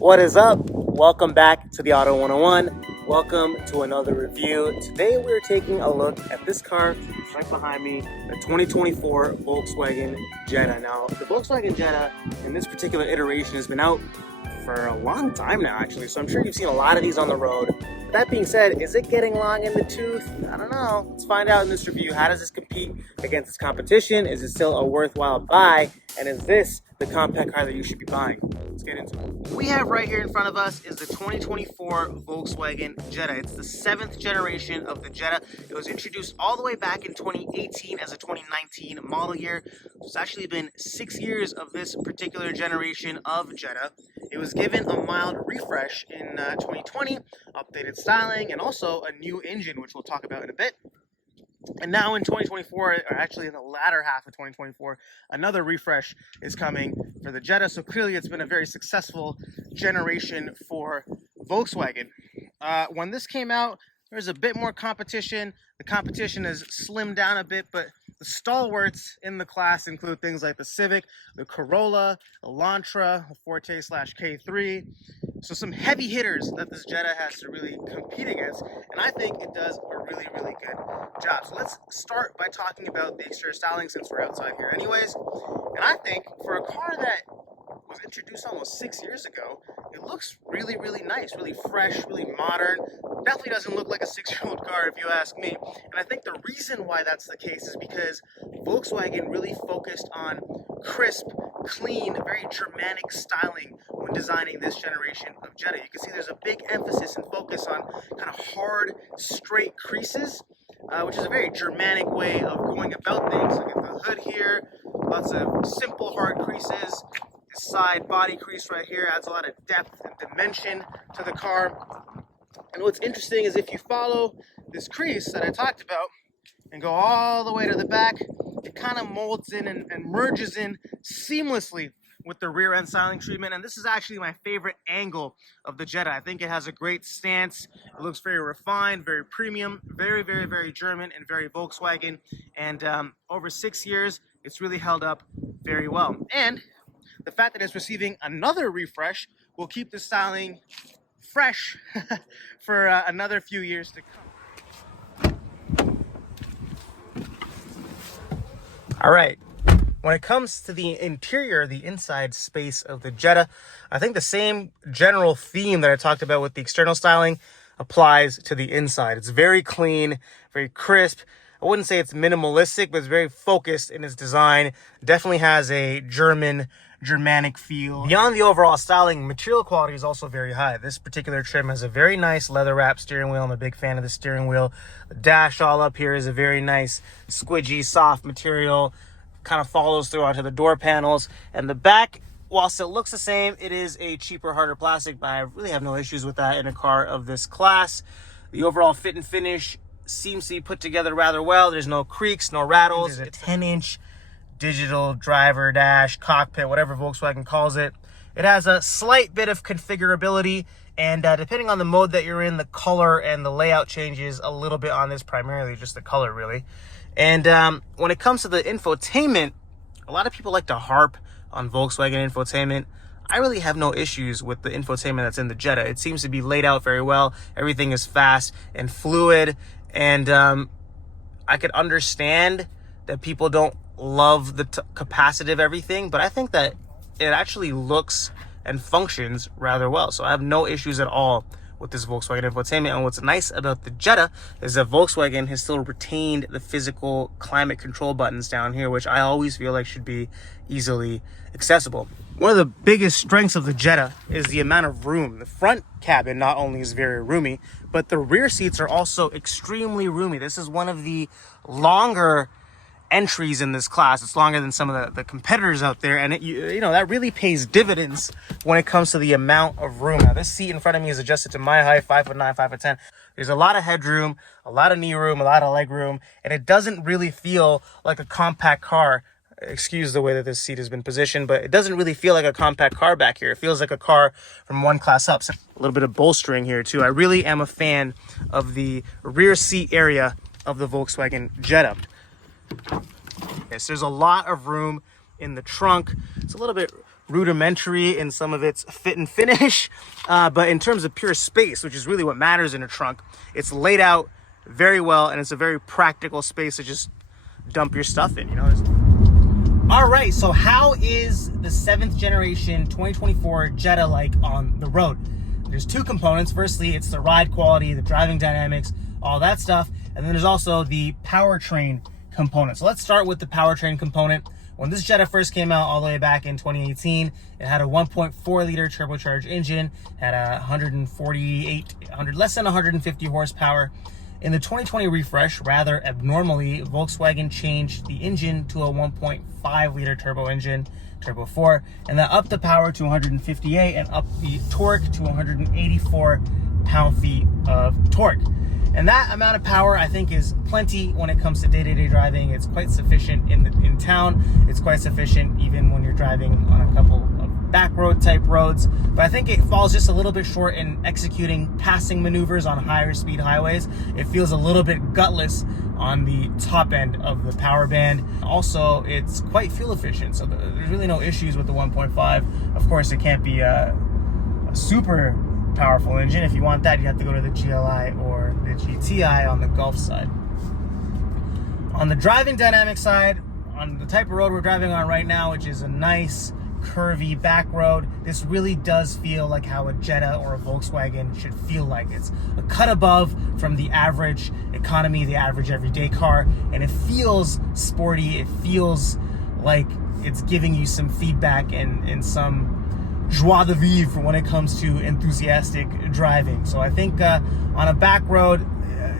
What is up? Welcome back to the Auto 101. Welcome to another review. Today we're taking a look at this car right behind me, the 2024 Volkswagen Jetta. Now, the Volkswagen Jetta in this particular iteration has been out for a long time now, actually, so I'm sure you've seen a lot of these on the road. But that being said, is it getting long in the tooth? I don't know. Let's find out in this review. How does this compete against its competition? Is it still a worthwhile buy? And is this the compact car that you should be buying? Let's get into it. What we have right here in front of us is the 2024 Volkswagen Jetta. It's the 7th generation of the Jetta. It was introduced all the way back in 2018 as a 2019 model year. It's actually been 6 years of this particular generation of Jetta. It was given a mild refresh in 2020, updated styling, and also a new engine, which we'll talk about in a bit. And now in 2024, or actually in the latter half of 2024, another refresh is coming for the Jetta. So clearly it's been a very successful generation for Volkswagen. When this came out, there was a bit more competition. The competition has slimmed down a bit, but the stalwarts in the class include things like the Civic, the Corolla, the Elantra, the Forte/K3. So some heavy hitters that this Jetta has to really compete against, and I think it does a really, really good job. So let's start by talking about the exterior styling since we're outside here anyways. And I think for a car that was introduced almost 6 years ago, it looks really, really nice, really fresh, really modern. Definitely doesn't look like a 6-year-old car if you ask me. And I think the reason why that's the case is because Volkswagen really focused on crisp, clean, very Germanic styling when designing this generation of Jetta. You can see there's a big emphasis and focus on kind of hard, straight creases, which is a very Germanic way of going about things. Look at the hood here, lots of simple, hard creases. This side body crease right here adds a lot of depth and dimension to the car. And what's interesting is if you follow this crease that I talked about and go all the way to the back, it kind of molds in and merges in seamlessly with the rear end styling treatment. And this is actually my favorite angle of the Jetta. I think it has a great stance. It looks very refined, very premium, very, very, very German and very Volkswagen. And over 6 years, it's really held up very well. And the fact that it's receiving another refresh will keep the styling fresh for another few years to come. All right. When it comes to the interior, the inside space of the Jetta, I think the same general theme that I talked about with the external styling applies to the inside. It's very clean, very crisp. I wouldn't say it's minimalistic, but it's very focused in its design. Definitely has a Germanic feel. Beyond the overall styling, material quality is also very high. This particular trim has a very nice leather wrap steering wheel. I'm a big fan of the steering wheel. The dash all up here is a very nice squidgy, soft material. Kind of follows through onto the door panels. And the back, whilst it looks the same, it is a cheaper, harder plastic, but I really have no issues with that in a car of this class. The overall fit and finish seems to be put together rather well. There's no creaks, no rattles. There's a 10-inch digital driver dash, cockpit, whatever Volkswagen calls it. It has a slight bit of configurability, and depending on the mode that you're in, the color and the layout changes a little bit on this, primarily just the color, really. And when it comes to the infotainment, a lot of people like to harp on Volkswagen infotainment. I really have no issues with the infotainment that's in the Jetta. It seems to be laid out very well. Everything is fast and fluid, and I could understand that people don't love the capacitive everything, but I think that it actually looks and functions rather well. So I have no issues at all with this Volkswagen infotainment. And what's nice about the Jetta is that Volkswagen has still retained the physical climate control buttons down here, which I always feel like should be easily accessible. One of the biggest strengths of the Jetta is the amount of room. The front cabin not only is very roomy, but the rear seats are also extremely roomy. This is one of the longer entries in this class. It's longer than some of the competitors out there, and you know that really pays dividends when it comes to the amount of room. Now, this seat in front of me is adjusted to my height, 5'9", 5'10". There's a lot of headroom, a lot of knee room, a lot of leg room, and it doesn't really feel like a compact car. Excuse the way that this seat has been positioned, but it doesn't really feel like a compact car back here. It feels like a car from one class up. So a little bit of bolstering here too. I really am a fan of the rear seat area of the Volkswagen Jetta. Yes, there's a lot of room in the trunk. It's a little bit rudimentary in some of its fit and finish, but in terms of pure space, which is really what matters in a trunk, it's laid out very well, and it's a very practical space to just dump your stuff in, you know. All right, so how is the 7th generation 2024 Jetta like on the road? There's two components. Firstly, it's the ride quality, the driving dynamics, all that stuff, and then there's also the powertrain component. So let's start with the powertrain component. When this Jetta first came out all the way back in 2018, it had a 1.4 liter turbocharged engine, had a less than 150 horsepower. In the 2020 refresh, rather abnormally, Volkswagen changed the engine to a 1.5 liter turbo engine, Turbo 4, and that upped the power to 158 and upped the torque to 184 pound-feet of torque. And that amount of power, I think, is plenty when it comes to day-to-day driving. It's quite sufficient in town. It's quite sufficient even when you're driving on a couple of back road type roads. But I think it falls just a little bit short in executing passing maneuvers on higher speed highways. It feels a little bit gutless on the top end of the power band. Also, it's quite fuel efficient, so there's really no issues with the 1.5. Of course, it can't be a super powerful engine. If you want that, you have to go to the GLI or the GTI on the Golf side. On the driving dynamic side, on the type of road we're driving on right now, which is a nice curvy back road, this really does feel like how a Jetta or a Volkswagen should feel like. It's a cut above from the average economy, the average everyday car, and it feels sporty. It feels like it's giving you some feedback and some joie de vivre when it comes to enthusiastic driving. So I think on a back road,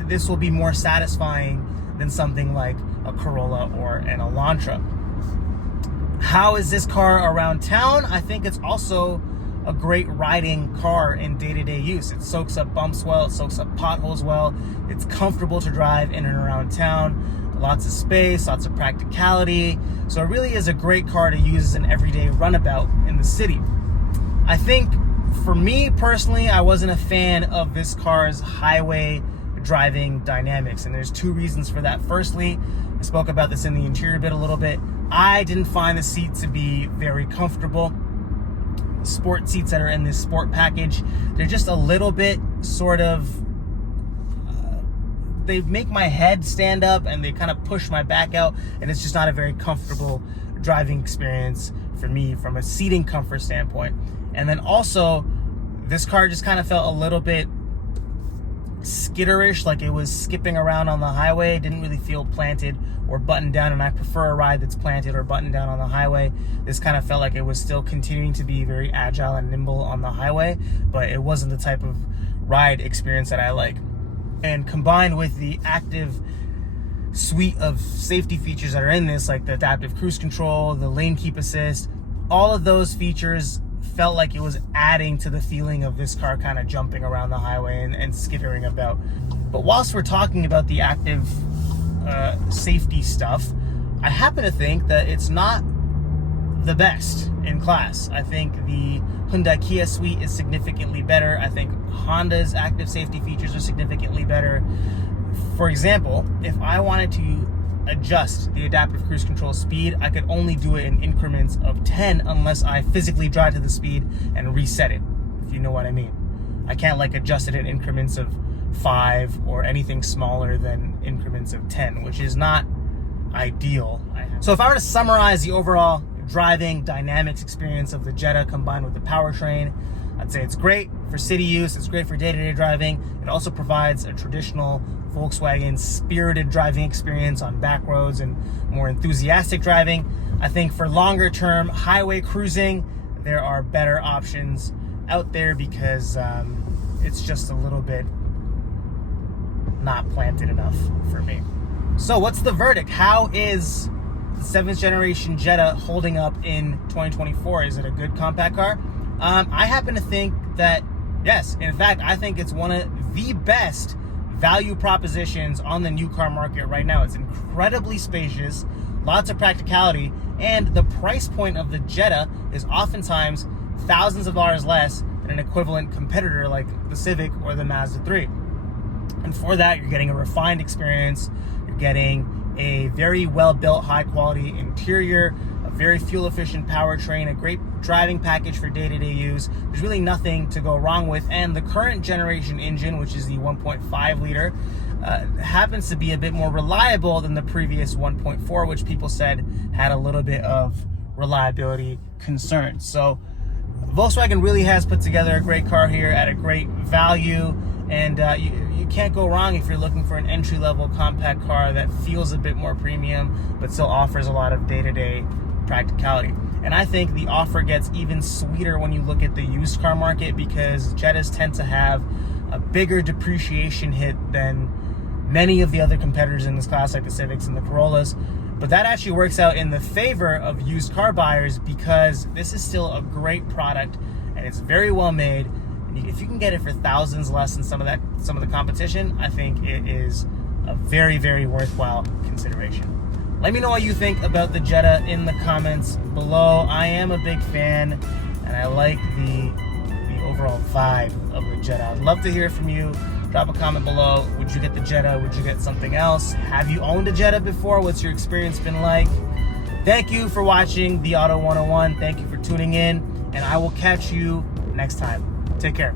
this will be more satisfying than something like a Corolla or an Elantra. How is this car around town? I think it's also a great riding car in day-to-day use. It soaks up bumps well, it soaks up potholes well, it's comfortable to drive in and around town, lots of space, lots of practicality. So it really is a great car to use as an everyday runabout in the city. I think for me personally, I wasn't a fan of this car's highway driving dynamics, and there's two reasons for that. Firstly, I spoke about this in the interior bit a little bit. I didn't find the seat to be very comfortable. Sport seats that are in this sport package, they're just a little bit sort of, they make my head stand up and they kind of push my back out, and it's just not a very comfortable driving experience for me from a seating comfort standpoint. And then also, this car just kind of felt a little bit skitterish, like it was skipping around on the highway. It didn't really feel planted or buttoned down, and I prefer a ride that's planted or buttoned down on the highway. This kind of felt like it was still continuing to be very agile and nimble on the highway, but it wasn't the type of ride experience that I like. And combined with the active suite of safety features that are in this, like the adaptive cruise control, the lane keep assist, all of those features felt like it was adding to the feeling of this car kind of jumping around the highway and skittering about. But whilst we're talking about the active safety stuff, I happen to think that it's not the best in class. I think the Hyundai Kia suite is significantly better. I think Honda's active safety features are significantly better. For example, if I wanted to adjust the adaptive cruise control speed, I could only do it in increments of 10 unless I physically drive to the speed and reset it, if you know what I mean. I can't like adjust it in increments of 5 or anything smaller than increments of 10, which is not ideal. So if I were to summarize the overall driving dynamics experience of the Jetta combined with the powertrain, I'd say it's great for city use, it's great for day-to-day driving. It also provides a traditional Volkswagen spirited driving experience on back roads and more enthusiastic driving. I think for longer term highway cruising, there are better options out there because it's just a little bit not planted enough for me. So what's the verdict? How is the 7th generation Jetta holding up in 2024? Is it a good compact car? I happen to think that yes. In fact, I think it's one of the best value propositions on the new car market right now. It's incredibly spacious, lots of practicality, and the price point of the Jetta is oftentimes thousands of dollars less than an equivalent competitor like the Civic or the Mazda 3. And for that, you're getting a refined experience, you're getting a very well-built, high-quality interior, a very fuel-efficient powertrain, a great driving package for day-to-day use. There's really nothing to go wrong with, and the current generation engine, which is the 1.5 liter, happens to be a bit more reliable than the previous 1.4, which people said had a little bit of reliability concerns. So Volkswagen really has put together a great car here at a great value, and you can't go wrong if you're looking for an entry-level compact car that feels a bit more premium but still offers a lot of day-to-day practicality. And I think the offer gets even sweeter when you look at the used car market, because Jettas tend to have a bigger depreciation hit than many of the other competitors in this class, like the Civics and the Corollas. But that actually works out in the favor of used car buyers, because this is still a great product and it's very well made. And if you can get it for thousands less than some of the competition, I think it is a very, very worthwhile consideration. Let me know what you think about the Jetta in the comments below. I am a big fan, and I like the overall vibe of the Jetta. I'd love to hear from you. Drop a comment below. Would you get the Jetta? Would you get something else? Have you owned a Jetta before? What's your experience been like? Thank you for watching the Auto 101. Thank you for tuning in, and I will catch you next time. Take care.